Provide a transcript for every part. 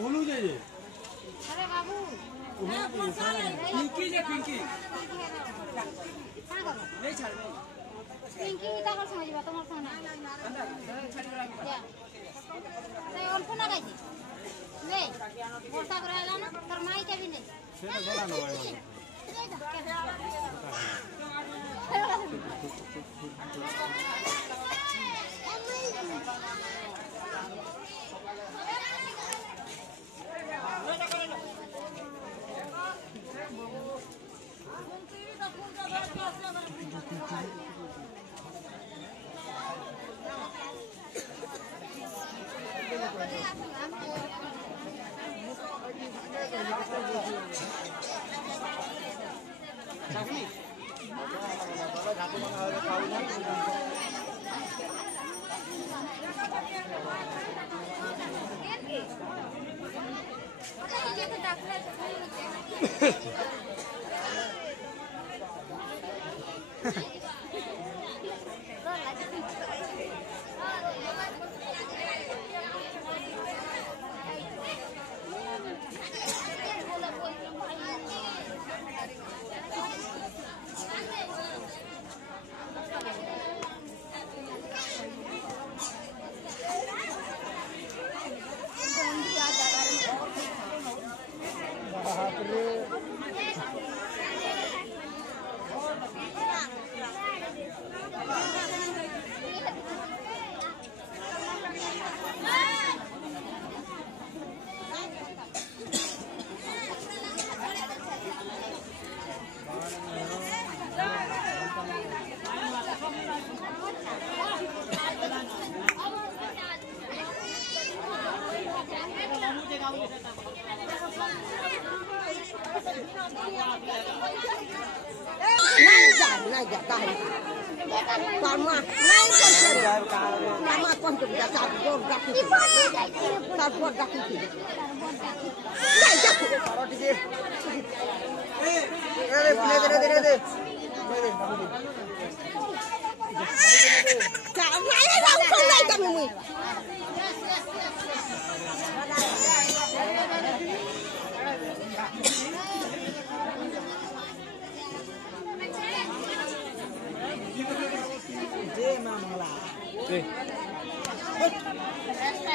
बोलू जे अरे बाबू पिंकी जे पिंकी कहां गलो नहीं छाड़ पिंकी इता कर समझबा तमर सोना या ते अल्प ना गाइছে नहीं वर्षा कराला ना तोर माई के भी नहीं सेटा गला न भाई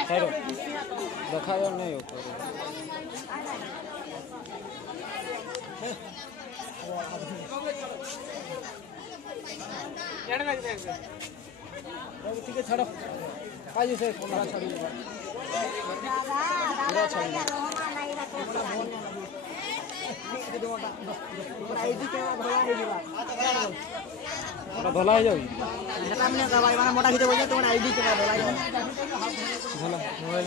हेलो देखा यार नहीं हो ठीक है छाड़ो आज से पूरा छाड़ी पूरा छाड़ी भला हो जाओ मोटा खींचे बोलिए तो आईडी के भला मोबाइल